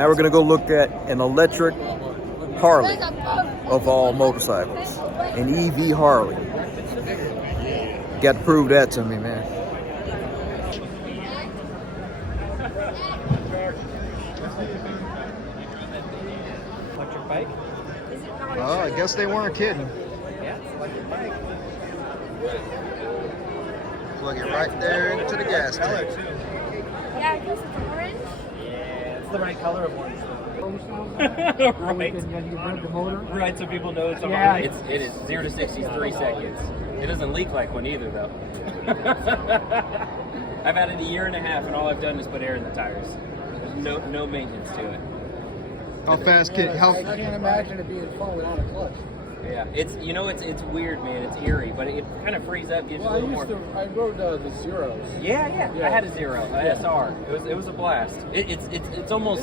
Now we're gonna go look at an electric Harley of all motorcycles, an EV Harley. Got to prove that to me, man. Electric bike? Oh, I guess they weren't kidding. Yeah, it's an electric bike. Plug it right there into the gas tank. Yeah, I guess it's orange. Yeah, it's the right color of orange. right. Right, so people know it's a Harley. It is 0 to 60 3 seconds. It doesn't leak like one either, though. I've had it a year and a half, and all I've done is put air in the tires. There's no maintenance to it. How fast can I can't imagine it being fun without a clutch. Yeah, it's weird, man. It's eerie, but it kind of frees up, gives you a little more. I rode the Zeros. Yeah. I had a Zero, a SR. It was a blast. It's almost